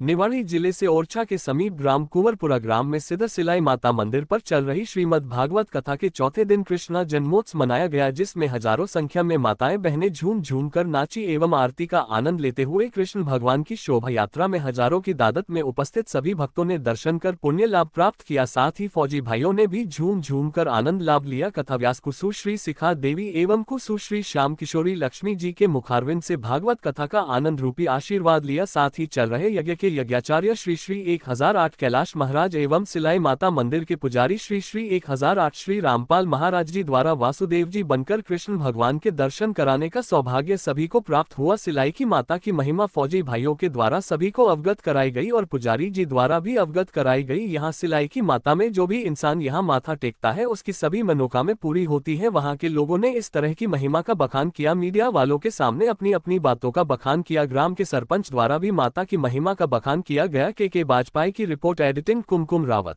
निवाड़ी जिले से ओरछा के समीप ग्राम कुंवरपुरा ग्राम में स्थित सिलाई माता मंदिर पर चल रही श्रीमद् भागवत कथा के चौथे दिन कृष्णा जन्मोत्सव मनाया गया, जिसमें हजारों संख्या में माताएं बहनें झूम झूम कर नाची एवं आरती का आनंद लेते हुए कृष्ण भगवान की शोभा यात्रा में हजारों की तादाद में उपस्थित सभी भक्तों ने दर्शन कर पुण्य लाभ प्राप्त किया। साथ ही फौजी भाइयों ने भी झूम झूम कर आनंद लाभ लिया। कथाव्यास कुसुश्री शिखा देवी एवं कुसुश्री श्याम किशोरी लक्ष्मी जी के मुखारविंद से भागवत कथा का आनंद रूपी आशीर्वाद लिया। साथ ही चल रहे यज्ञ के यज्ञाचार्य श्री श्री 1008 कैलाश महाराज एवं सिलाई माता मंदिर के पुजारी श्री श्री 1008 श्री रामपाल महाराज जी द्वारा वासुदेव जी बनकर कृष्ण भगवान के दर्शन कराने का सौभाग्य सभी को प्राप्त हुआ। सिलाई की माता की महिमा फौजी भाइयों के द्वारा सभी को अवगत कराई गई और पुजारी जी द्वारा भी अवगत कराई गई। यहाँ सिलाई की माता में जो भी इंसान यहाँ माथा टेकता है उसकी सभी मनोकामनाएं पूरी होती है। वहाँ के लोगों ने इस तरह की महिमा का बखान किया। मीडिया वालों के सामने अपनी अपनी बातों का बखान किया। ग्राम के सरपंच द्वारा भी माता की महिमा का बखान किया गया। के बाजपेयी की रिपोर्ट, एडिटिंग कुमकुम रावत।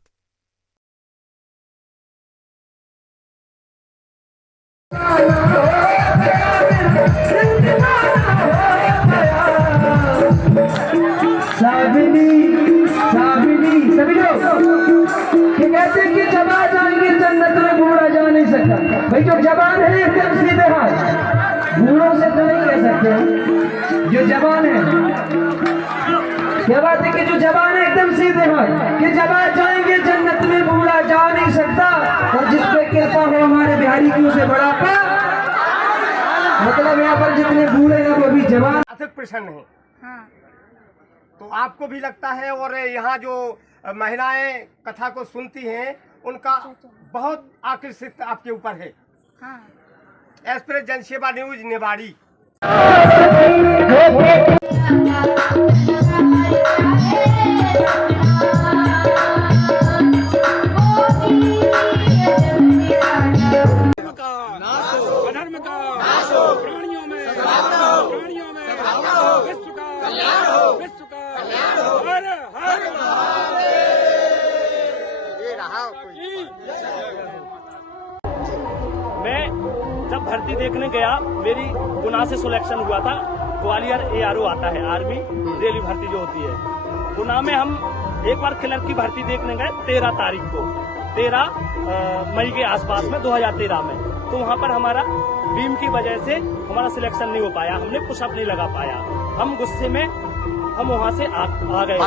सभी लोग कहते हैं कि जबान जाएंगे जन्नत में, बूढ़ा जा नहीं सकता। भाई जो जबान है एकदम सीधे हाथ, बूढ़ों से तो नहीं कह सकते। जो जबान है, क्या बात है कि जो जबान है एकदम सीधे हाथ कि जबान जाएंगे जन्नत में, बूढ़ा जा नहीं सकता। और जिस पे कृपा हो हमारे बिहारी की उसे बढ़ापा, मतलब यहाँ पर जितने बूढ़े हैं वो भी जवान अधिक प्रसन्न है। हाँ। तो आपको भी लगता है, और यहाँ जो महिलाएं कथा को सुनती हैं उनका बहुत आकर्षित आपके ऊपर है। हाँ। एक्सप्रेस जनसेवा न्यूज निवाड़ी। मैं जब भर्ती देखने गया, मेरी गुना से सिलेक्शन हुआ था। ग्वालियर ARO आता है, आर्मी रेलवे भर्ती जो होती है। गुना में हम एक बार क्लर्क की भर्ती देखने गए 13 तारीख को, 13 मई के आसपास में 2013 में। तो वहाँ पर हमारा बीम की वजह से हमारा सिलेक्शन नहीं हो पाया, हमने पुशअप नहीं लगा पाया। हम गुस्से में हम वहाँ से आ गए,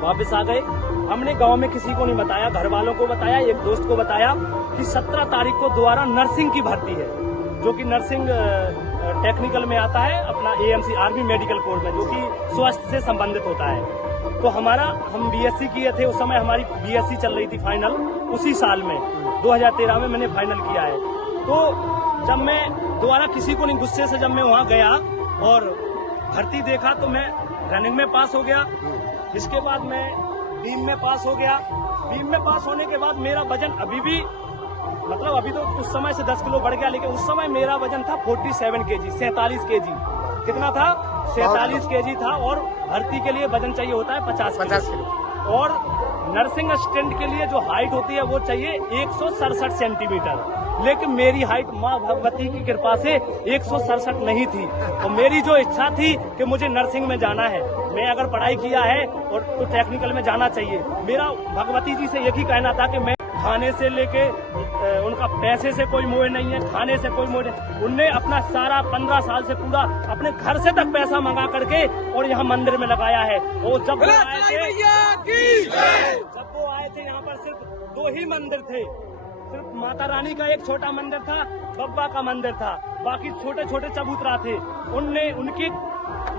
वापस आ गए। हमने गांव में किसी को नहीं बताया, घर वालों को बताया, एक दोस्त को बताया कि 17 तारीख को दोबारा नर्सिंग की भर्ती है, जो कि नर्सिंग टेक्निकल में आता है, अपना AMC आर्मी मेडिकल कोर में, जो कि स्वास्थ्य से संबंधित होता है। तो हम BSc किए थे, उस समय हमारी BSc चल रही थी फाइनल, उसी साल में 2013 में मैंने फाइनल किया है। तो जब मैं दोबारा किसी को नहीं, गुस्से से जब मैं वहाँ गया और भर्ती देखा तो मैं रनिंग में पास हो गया। इसके बाद मैं बीम में पास हो गया। बीम में पास होने के बाद मेरा वजन अभी भी, मतलब अभी तो उस समय से 10 किलो बढ़ गया, लेकिन उस समय मेरा वजन था 47 kg, 47 kg। कितना था? 47 kg था। और भर्ती के लिए वजन चाहिए होता है 50 किलो। और नर्सिंग असिस्टेंट के लिए जो हाइट होती है वो चाहिए 167 सेंटीमीटर। लेकिन मेरी हाइट माँ भगवती की कृपा से 167 नहीं थी। और मेरी जो इच्छा थी कि मुझे नर्सिंग में जाना है, मैं अगर पढ़ाई किया है और तो टेक्निकल में जाना चाहिए। मेरा भगवती जी से यही कहना था कि मैं खाने से लेके उनका पैसे से कोई मोह नहीं है, खाने से कोई मोह नहीं। उनने अपना सारा 15 साल से पूरा अपने घर से तक पैसा मंगा करके और यहाँ मंदिर में लगाया है। वो जब वो आए थे यहाँ पर सिर्फ 2 ही मंदिर थे। सिर्फ माता रानी का एक छोटा मंदिर था, बब्बा का मंदिर था, बाकी छोटे छोटे चबूतरा थे। उनने उनकी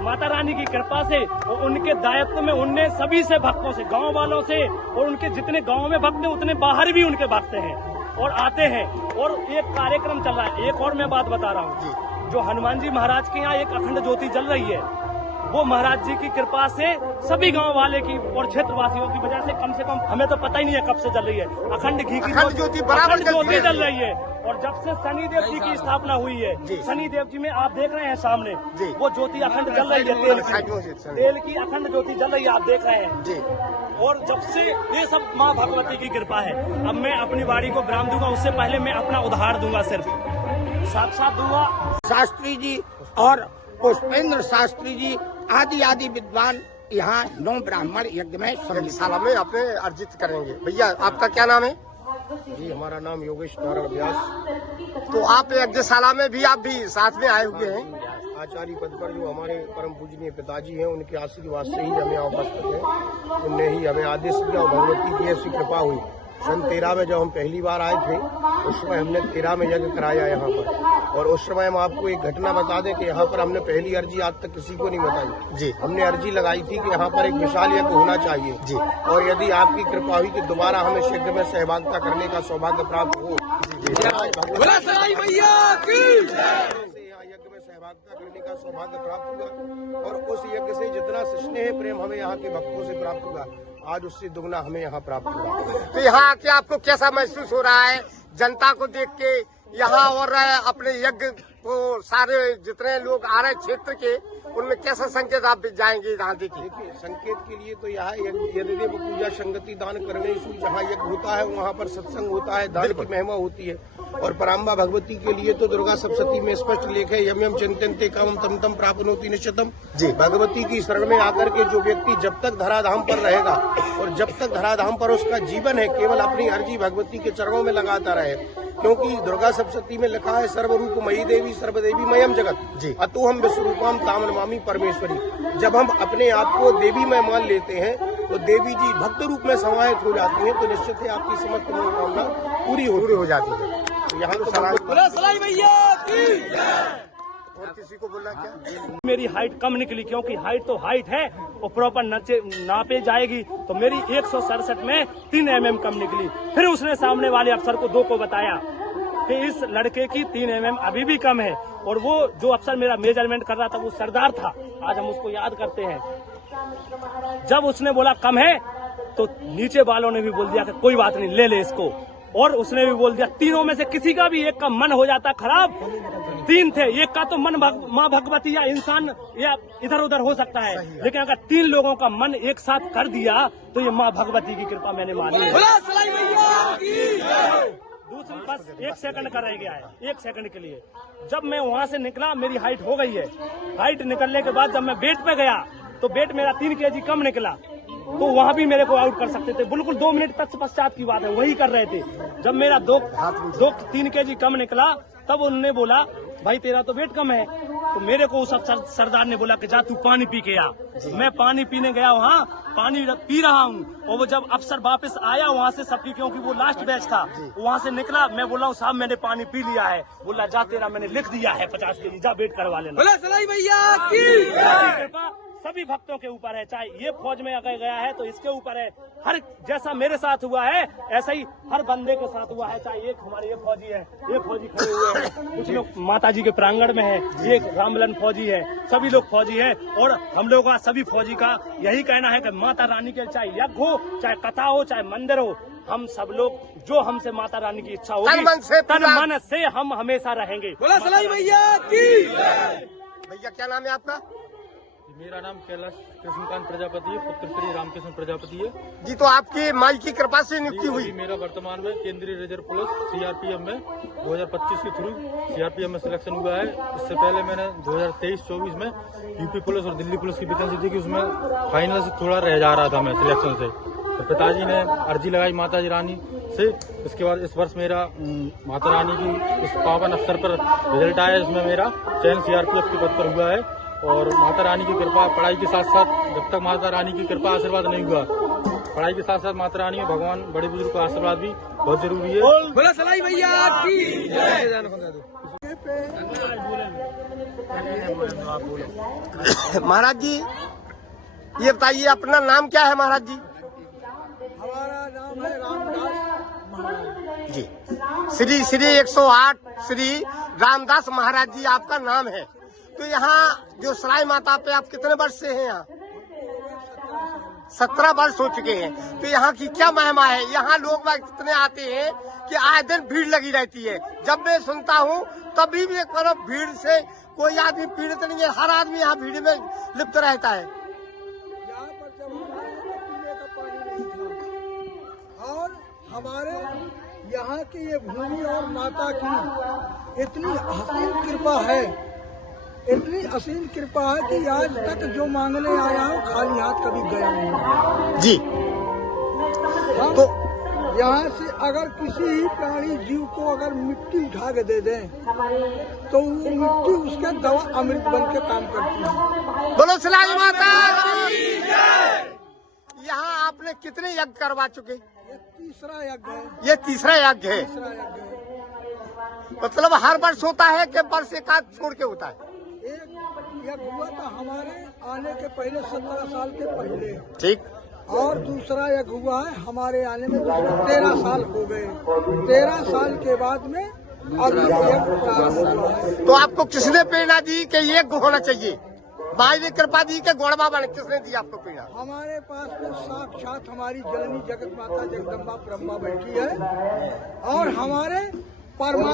माता रानी की कृपा से और उनके दायित्व में उनने सभी से भक्तों से, गांव वालों से, और उनके जितने गांव में भक्त हैं उतने बाहर भी उनके भक्त हैं और आते हैं। और एक कार्यक्रम चल रहा है, एक और मैं बात बता रहा हूँ, जो हनुमान जी महाराज के यहाँ एक अखंड ज्योति जल रही है, वो महाराज जी की कृपा से सभी गांव वाले की और क्षेत्रवासियों की वजह से कम हमें तो पता ही नहीं है कब से जल रही है अखंड घी की ज्योति बराबर जल रही है। और जब से शनि देव जी की स्थापना हुई है, शनि देव जी में आप देख रहे हैं सामने वो ज्योति अखंड जल रही है, तेल की अखंड ज्योति जल रही है, आप देख रहे हैं। और जब से ये सब माँ भगवती की कृपा है। अब मैं अपनी वाड़ी को विराम दूंगा, उससे पहले मैं अपना उधार दूंगा, सिर्फ साक्षात दूंगा। शास्त्री जी और पुष्पेंद्र शास्त्री जी आदि विद्वान यहाँ 9 ब्राह्मण यज्ञ में यज्ञशाला में आपने अर्जित करेंगे। भैया आपका क्या नाम है? जी हमारा नाम योगेश नारायण व्यास। तो आप यज्ञशाला में भी आप भी साथ में आए हुए हैं। आचार्य पद पर जो हमारे परम पूजनीय पिताजी हैं उनके आशीर्वाद से ही हमें उपस्थित है। उनने ही हमें आदेश दिया और भगवती की ऐसी कृपा हुई। सन 13 में जब हम पहली बार आए थे उस समय हमने 13 में यज्ञ कराया यहाँ पर। और उस समय हम आपको एक घटना बता दें कि यहाँ पर हमने पहली अर्जी आज तक किसी को नहीं बताई जी। हमने अर्जी लगाई थी कि यहाँ पर एक विशाल यज्ञ होना चाहिए जी। और यदि आपकी कृपा हुई कि दोबारा हमें इस यज्ञ में सहभागिता करने का सौभाग्य प्राप्त हो यज्ञ में सहभागिता करने का सौभाग्य प्राप्त हुआ। और उस यज्ञ से जितना स्नेह प्रेम हमें यहाँ के भक्तों से प्राप्त हुआ आज उससे दुगना हमें यहाँ प्राप्त हुआ। तो यहाँ आके आपको कैसा महसूस हो रहा है जनता को देख के यहाँ? और अपने यज्ञ को सारे जितने लोग आ रहे क्षेत्र के उनमें कैसा संकेत आप जाएंगे यहाँ देखिए? देखिए संकेत के लिए तो यहाँ यदिदेव पूजा संगति दान करने जहाँ यज्ञ होता है वहाँ पर सत्संग होता है, दान की महिमा होती है। और पराम्बा भगवती के लिए तो दुर्गा सप्तशती में स्पष्ट लेख है, यम यम चिंतन्ते कामं तम तम प्राप्नोति निश्चितम जी। भगवती की शरण में आकर के जो व्यक्ति जब तक धराधाम पर रहेगा और जब तक धराधाम पर उसका जीवन है केवल अपनी अर्जी भगवती के चरणों में लगाता रहे। क्योंकि दुर्गा सप्तशती में लिखा है सर्वरूप मयि देवी सर्वदेवी मयम जगत जी अतो हम विश्वरूपम ताम नमामि परमेश्वरी। जब हम अपने आप को देवी में मान लेते हैं तो देवी जी भक्त रूप में समाहित हो जाती हैं तो निश्चित ही आपकी समस्त मनोकामना पूरी हो जाती है। तो यहाँ तो और किसी को बोलना क्या? मेरी हाइट कम निकली क्योंकि हाइट तो हाइट है और प्रॉपर नापे जाएगी तो मेरी 167 में 3 mm कम निकली। फिर उसने सामने वाले अफसर को 2 को बताया कि इस लड़के की 3 mm अभी भी कम है। और वो जो अफसर मेरा मेजरमेंट कर रहा था वो सरदार था, आज हम उसको याद करते हैं। जब उसने बोला कम है तो नीचे वालों ने भी बोल दिया कि कोई बात नहीं ले इसको। और उसने भी बोल दिया तीनों में से किसी का भी एक का मन हो जाता खराब। 3 थे, एक का तो मन माँ भगवती या इंसान या इधर उधर हो सकता है, लेकिन अगर 3 लोगों का मन एक साथ कर दिया तो ये माँ भगवती की कृपा मैंने मानी है। दूसरी बस 1 सेकंड का रह गया है, 1 सेकंड के लिए। जब मैं वहाँ से निकला मेरी हाइट हो गई है। हाइट निकलने के बाद जब मैं बेट पे गया तो बेट मेरा 3 kg कम निकला तो वहाँ भी मेरे को आउट कर सकते थे। बिल्कुल 2 मिनट तक पश्चात की बात है, वही कर रहे थे। जब मेरा 3 kg कम निकला तब उन्होंने बोला भाई तेरा तो वेट कम है। तो मेरे को उस सरदार ने बोला कि जा तू पानी पी के आ। मैं पानी पीने गया, वहाँ पानी पी रहा हूँ। और वो जब अफसर वापस आया वहाँ से सबकी, क्योंकि वो लास्ट बैच था, वहाँ से निकला, मैं बोला हूँ साहब मैंने पानी पी लिया है। बोला जा तेरा मैंने लिख दिया है 50 kg, जा वेट करवा लेना। सभी भक्तों के ऊपर है, चाहे ये फौज में अगर गया है तो इसके ऊपर है। हर जैसा मेरे साथ हुआ है ऐसा ही हर बंदे के साथ हुआ है। चाहे एक हमारे ये फौजी है, ये फौजी खड़े हुए हैं, कुछ लोग माता जी के प्रांगण में है, ये रामलन फौजी है, सभी लोग फौजी हैं। और हम लोगों का सभी फौजी का यही कहना है कि माता रानी के चाहे यज्ञ हो, चाहे कथा हो, चाहे मंदिर हो, हम सब लोग जो हमसे माता रानी की इच्छा होगी तन मन से हम हमेशा रहेंगे। भैया क्या नाम है आपका? मेरा नाम कैलाश कृष्णकांत प्रजापति है, पुत्र श्री रामकृष्ण प्रजापति है जी। तो आपकी माई की कृपा से नियुक्ति हुई? मेरा वर्तमान में केंद्रीय रिजर्व पुलिस सीआरपीएफ में 2025 के थ्रू सीआरपीएफ में सिलेक्शन हुआ है। इससे पहले मैंने 2023-24 में यूपी पुलिस और दिल्ली पुलिस की वैकेंसी थी कि उसमें फाइनल से थोड़ा रह जा रहा था मैं सिलेक्शन से। तो पिताजी ने अर्जी लगाई माता जी रानी से। इसके बाद इस वर्ष मेरा माता रानी की इस पावन अवसर पर रिजल्ट आया, इसमें मेरा चयन सीआरपीएफ के पद पर हुआ है। और माता रानी की कृपा, पढ़ाई के साथ साथ जब तक माता रानी की कृपा आशीर्वाद नहीं हुआ, पढ़ाई के साथ साथ माता रानी और भगवान बड़े बुजुर्ग का आशीर्वाद भी बहुत जरूरी है। बोला सलाई भैया आपकी महाराज जी ये बताइए अपना नाम क्या है महाराज जी? हमारा नाम है रामदास महाराज जी। श्री 108 श्री रामदास महाराज जी आपका नाम है। तो यहाँ जो सराय माता पे आप कितने वर्ष से हैं? यहाँ 17 वर्ष हो चुके हैं। तो यहाँ की क्या महिमा है? यहाँ लोग कितने आते हैं कि आए दिन भीड़ लगी रहती है। जब मैं सुनता हूँ तभी भी एक तरफ भीड़ से कोई आदमी पीड़ित नहीं है, हर आदमी यहाँ भीड़ में लिप्त रहता है। यहाँ पर जब हम आए तो पीने का पानी नहीं था और हमारे यहाँ की ये भूमि और माता की इतनी असीम कृपा है इतनी असीम कृपा है कि आज तक जो मांगने आया हूँ खाली हाथ कभी गया नहीं। जी। हम तो यहाँ से अगर किसी ही प्राणी जीव को अगर मिट्टी उठा के दे दें तो वो मिट्टी उसका दवा अमृत बन के काम करती है। बोलो सिलाई माता की जय। यहाँ आपने कितने यज्ञ करवा चुके? ये तीसरा यज्ञ है। ये तीसरा यज्ञ है। तीसरा यज्ञ है। मतलब हर वर्ष होता है कि वर्ष एक आध छोड़ के होता है? एक यज्ञ हुआ था हमारे आने के पहले 17 साल के पहले। ठीक। और दूसरा यज्ञ हुआ है हमारे आने में 13 साल हो गए। 13 साल के बाद में अब यज्ञ प्रारंभ हुआ है। तो आपको किसने प्रेरणा दी कि यज्ञ होना चाहिए? माई ने कृपा दी के गोड़वा बन किसने दी आपको प्रेरणा? हमारे पास में साक्षात हमारी जननी जगत माता जगदम्बा ब्रह्मा बैठी है और हमारे परमा